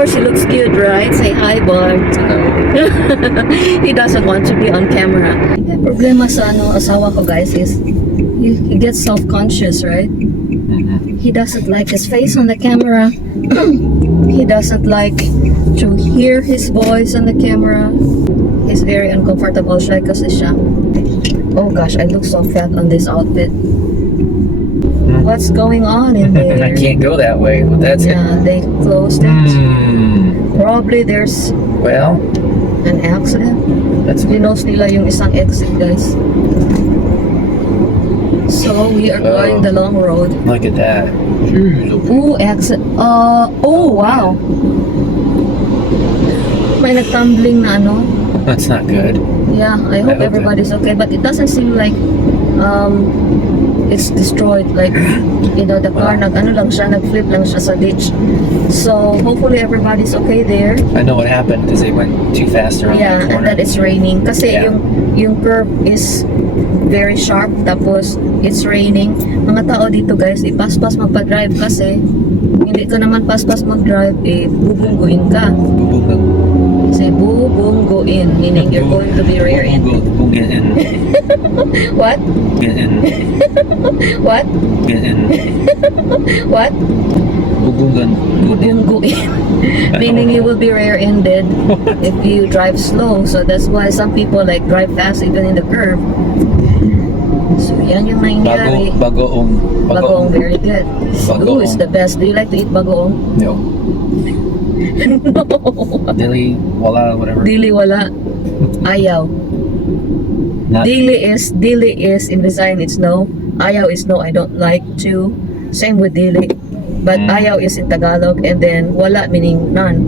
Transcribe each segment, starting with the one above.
course, he looks cute, right? Say hi, Bart. he doesn't want to be on camera. Yung problema sa ano, asawa ko, guys, is he, he gets self-conscious, right? Mhm. He doesn't like his face on the camera. he doesn't like to hear his voice on the camera. He's very uncomfortable siya kasi siya. Oh gosh, I look so fat on this outfit. What's going on in there? I can't go that way. Well, that's it. Yeah, they closed it. Hmm. Probably there's Well, an accident. that's Linos nila yung isang exit, guys. So, we are going Oh. the long road. look at that. Ooh, exit. Uh, oh, wow. May nagtumbling na ano. That's not good. Yeah, I hope hope everybody's okay. But it doesn't seem like um, it's destroyed. Like, you know, the car, nag, ano lang siya, nag-flip lang siya sa ditch. So, hopefully everybody's okay there. I know what happened because they went too fast around Yeah, the and that it's raining. Kasi Yeah. yung yung curve is very sharp tapos it's raining. Mga tao dito guys, ipaspas magpa-drive kasi hindi ka naman paspas mag-drive, eh, bubungguin ka. Bubunggo. Kasi bubungguin, meaning you're going to be rear end. Bubunggo. Get in. What? Get in. What? Get in. What? Bubungan. Get in. Bubungguin. meaning you will be rear-ended if you drive slow. So that's why some people like drive fast even in the curve. So yan yung nangyari. Bago, bagoong. Bagoong, very good. Ooh, Bagoong. it's the best. Do you like to eat bagoong? No. Dili, wala, whatever. Dili wala. Ayaw. Not, Dili is, dili is, in design it's no. Ayaw is no, I don't like to. Same with dili. But Mm. ayaw is in Tagalog and then wala meaning none.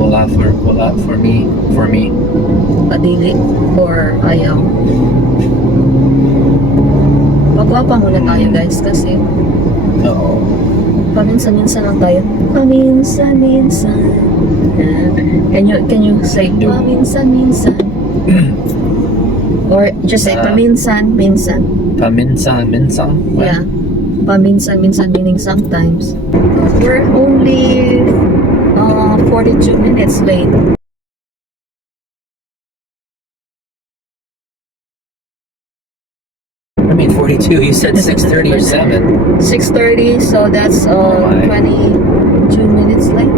Wala for, wala for me, for me. Adili or ayaw. Pagwapa muna tayo guys kasi Oo. paminsan-minsan lang tayo. Paminsan-minsan. Can you can you say No. paminsan-minsan? Or just say Ah. paminsan-minsan. Paminsan, minsan. What? Yeah. Paminsan-minsan meaning sometimes. We're only uh, 42 minutes late. I mean, 42. You said 6:30 or 7. 6.30, so that's uh, Oh 22 minutes late.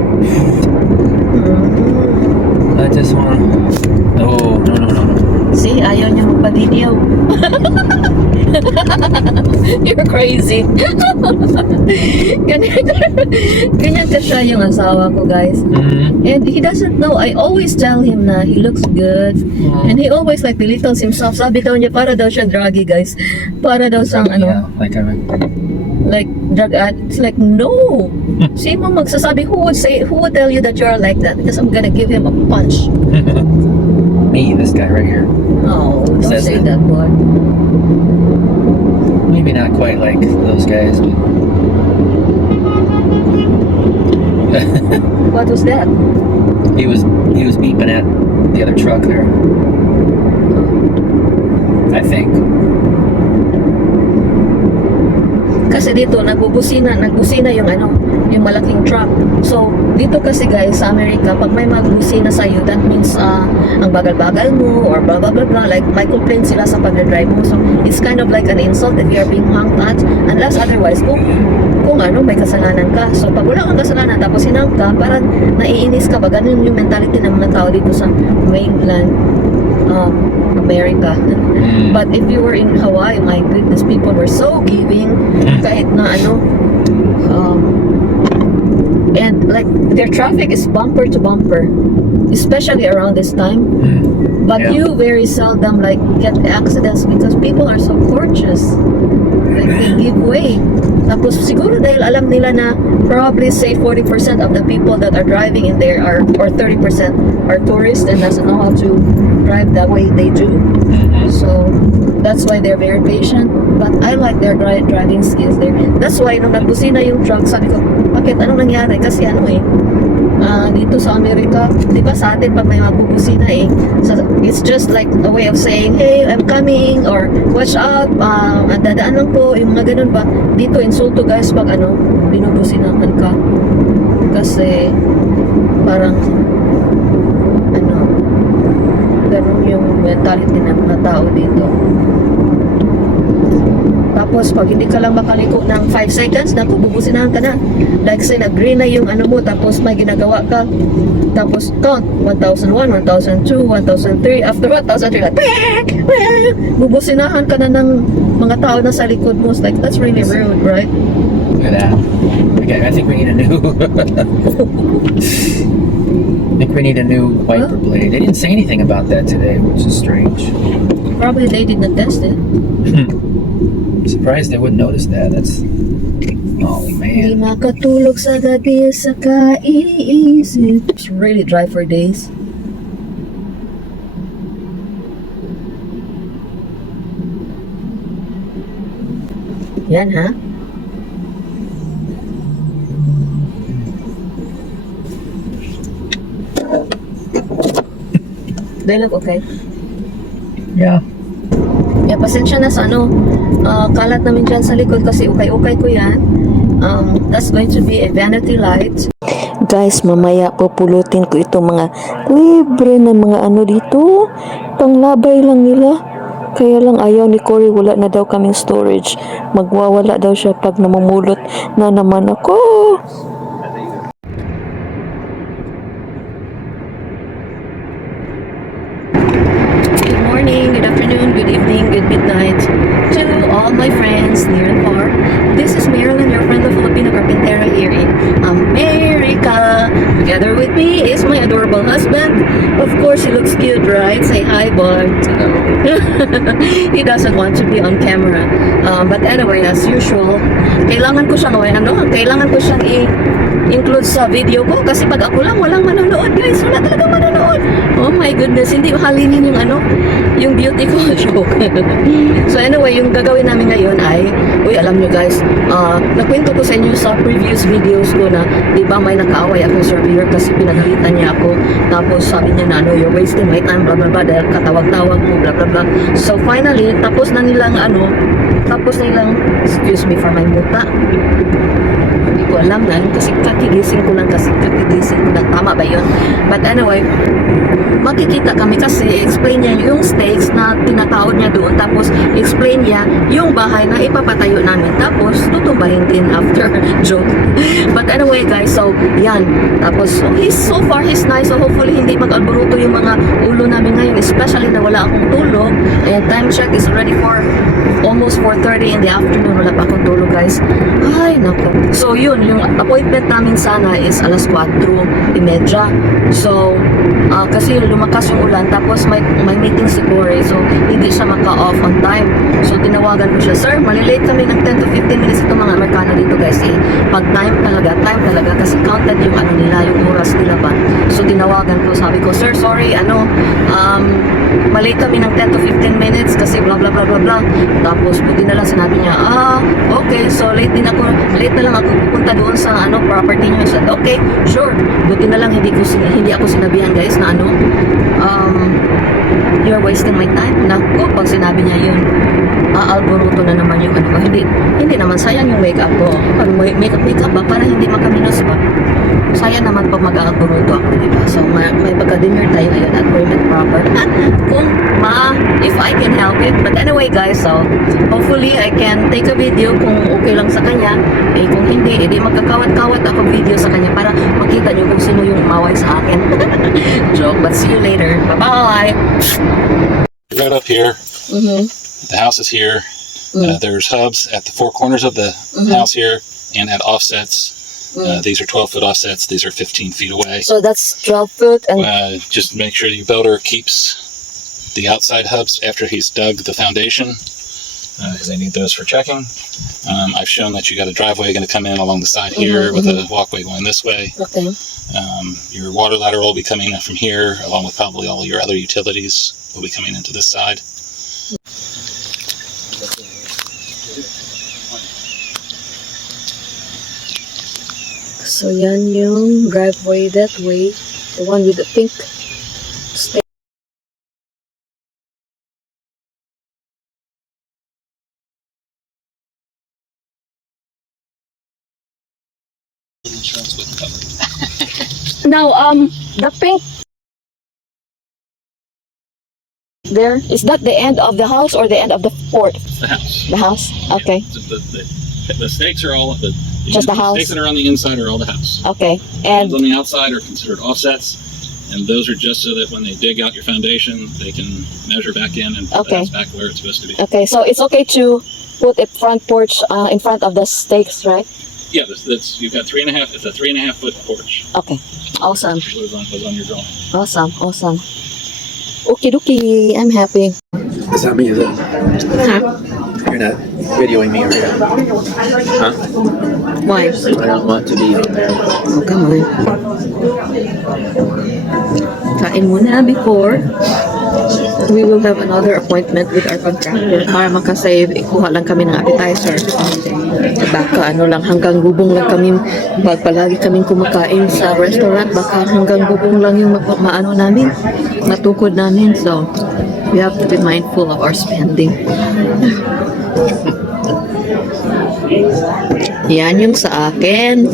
I just want. Oh no no no. See, ayaw niya magpa-video. You're crazy. ganyan, ganyan ka siya yung asawa ko, guys. Mm-hmm. And he doesn't know. I always tell him na he looks good. And he always like belittles himself. Sabi daw niya, para daw siya druggy, guys. Para daw siyang ano, Yeah, like I like drug addict. It's like, no. Sino magsasabi, who would say, who would tell you that you're like that? Because I'm gonna give him a punch. Me, this guy right here. Oh, don't Says say that word. Maybe not quite like those guys, but What was that? he was he was beeping at the other truck there. I think. Kasi dito, nagbubusina, nagbusina yung ano, yung malaking truck. So, dito kasi guys, sa Amerika, pag may magbusina sa'yo, that means uh, ang bagal-bagal mo, or blah, blah, blah, blah. Like, may complaint sila sa pag-drive mo. So, it's kind of like an insult if you're being honked at. Unless otherwise, kung, kung ano, may kasalanan ka. So, pag wala kang kasalanan, tapos hinang ka, parang naiinis ka ba? Ganun yung mentality ng mga tao dito sa mainland um, America. Mm. But if you were in Hawaii, my goodness, people were so giving. Kahit na ano, um, and like their traffic is bumper to bumper, especially around this time. Mm. But Yeah. you very seldom like get accidents because people are so gorgeous. Like they give way. Tapos siguro dahil alam nila na probably say 40% of the people that are driving in there are or 30% are tourists and doesn't know how to drive the way they do. So that's why they're very patient. But I like their dri- driving skills there. That's why nung nagbusina yung truck, sabi ko, bakit anong nangyari? Kasi ano eh, ah, dito sa Amerika, di ba sa atin pag may mabubusina eh, so it's just like a way of saying, hey, I'm coming, or watch out, um, ang dadaan lang po, yung mga ganun ba. Dito, insulto guys pag ano, binubusinahan ka. Kasi parang ano ganun yung mentality ng mga tao dito. Tapos pag hindi ka lang makaliko ng 5 seconds, naku, bubusinahan ka na. Like say, nag-green na yung ano mo, tapos may ginagawa ka. Tapos count, 1001, 1002, 1003, after 1003, like, "Beep, beep," bubusinahan ka na ng mga tao na sa likod mo. It's like, that's really rude, right? Look at that. Okay, I think we need a new. I think we need a new wiper blade. They didn't say anything about that today, which is strange. Probably they did not test it. I'm surprised they wouldn't notice that. That's holy man. makatulog sa gabi sa kaiisip. It's really dry for days. Yan ha? They look okay. Yeah. Pasensya na sa ano, ah, kalat namin dyan sa likod kasi ukay-ukay ko yan. Um, that's going to be a vanity light. Guys, mamaya pupulutin ko itong mga libre na mga ano dito. Panglabay lang nila. Kaya lang ayaw ni Cory wala na daw kaming storage. Magwawala daw siya pag namumulot na naman ako. Good morning, good afternoon, good evening, good midnight to all my friends near and far. This is Marilyn, your friend of Filipino Carpintera here in America. Together with me is my adorable husband. Of course, he looks cute, right? Say hi, bud. he doesn't want to be on camera. Um, but anyway, as usual, kailangan ko siyang, ano, kailangan ko siyang i- include sa video ko kasi pag ako lang walang manonood guys. Wala talagang manonood. Oh my goodness hindi halinin yung ano yung beauty ko. So anyway yung gagawin namin ngayon ay uy alam nyo guys ah nakwento ko sa inyo sa previous videos ko na di ba may nakaaway ako surveyor kasi pinagalitan niya ako. Tapos sabi niya na ano you're wasting my time blah blah blah dahil katawag-tawag mo blah blah blah. So finally tapos na nilang ano tapos na nilang excuse me for my muta hindi ko alam na kasi kakigising ko lang kasi kakigising ko lang. Tama ba yun? But anyway makikita kami kasi explain niya yung stakes na tinatawag niya doon. Tapos explain niya yung bahay na ipapatayo namin. Tapos tutumbahin din after. Joke. But anyway guys so yan. Tapos so, he's so far he's nice. So hopefully hindi mag-alboruto yung mga ulo namin ngayon especially na wala akong tulog. And time check is already for almost 4.30 in the afternoon wala pa akong tulog guys. Ay nako. So yun yung appointment namin sana is alas 4.30 so ah, kasi lumakas yung ulan tapos may, may meeting si Corey so hindi siya maka-off on time. So tinawagan ko siya sir malilate kami ng 10 to 15 minutes itong mga Amerikano dito guys eh. Pag time talaga time talaga kasi counted yung ano nila yung oras nila ba. So tinawagan ko sabi ko sir sorry ano um, malate kami ng 10 to 15 minutes kasi blah blah blah blah blah. Tapos buti na lang sinabi niya ah okay so late din ako. Late na lang ako pupunta doon sa ano property niyo. Said okay sure. Buti na lang hindi ko hindi ako sinabihan guys na ano um, you're wasting my time. Naku pag sinabi niya yun aalboruto na naman yung ano ko hindi hindi naman sayang yung wake up ko pag may make up make up ba? Para hindi makaminos ba? Sayang naman pag mag-aalboruto ako diba so may, may pagka-dinner tayo ngayon at prim and proper. Kung ma if I can help it. But anyway guys so hopefully I can take a video kung okay lang sa kanya. Eh kung hindi edi magkakawat-kawat ako video sa kanya para makita nyo kung sino yung umaway sa akin. Joke but see you later. Bye bye right up here. mm-hmm. The house is here. Uh, there's hubs at the four corners of the house here and at offsets. Uh, these are 12 foot offsets. These are 15 feet away. so that's 12 foot and Uh, just make sure your builder keeps the outside hubs after he's dug the foundation because they need those for checking. Um, I've shown that you got a driveway going to come in along the side here with a walkway going this way. okay Um, your water lateral will be coming from here, along with probably all your other utilities will be coming into this side. So yan yung driveway that way. The one with the pink stair. Insurance with cover. Now, um, the pink there is that the end of the house or the end of the fort? The house. The house. Okay. The, the, the, the stakes are all the Just the house? stakes that are on the inside are all the house. Okay. Ones And on the outside are considered offsets, and those are just so that when they dig out your foundation, they can measure back in and put Okay. the house back where it's supposed to be. okay, so it's okay to put a front porch uh, in front of the stakes, right? Yeah, that's, that's you've got three and a half. It's a three and a half foot porch. Okay. Awesome. It was on was on your drawing. Awesome. Awesome. Okay, dokie. I'm happy. Does that mean that Huh? You're not videoing me right now? Huh? Why? I don't want to be on there. Oh, come on. Kain muna before we will have another appointment with our contractor para makasave, ikuha lang kami ng appetizer. Baka ano lang, hanggang gubong lang kami, pag palagi kaming kumakain sa restaurant, baka hanggang gubong lang yung ma- maano namin, matukod namin. So, we have to be mindful of our spending. Yan yung sa akin.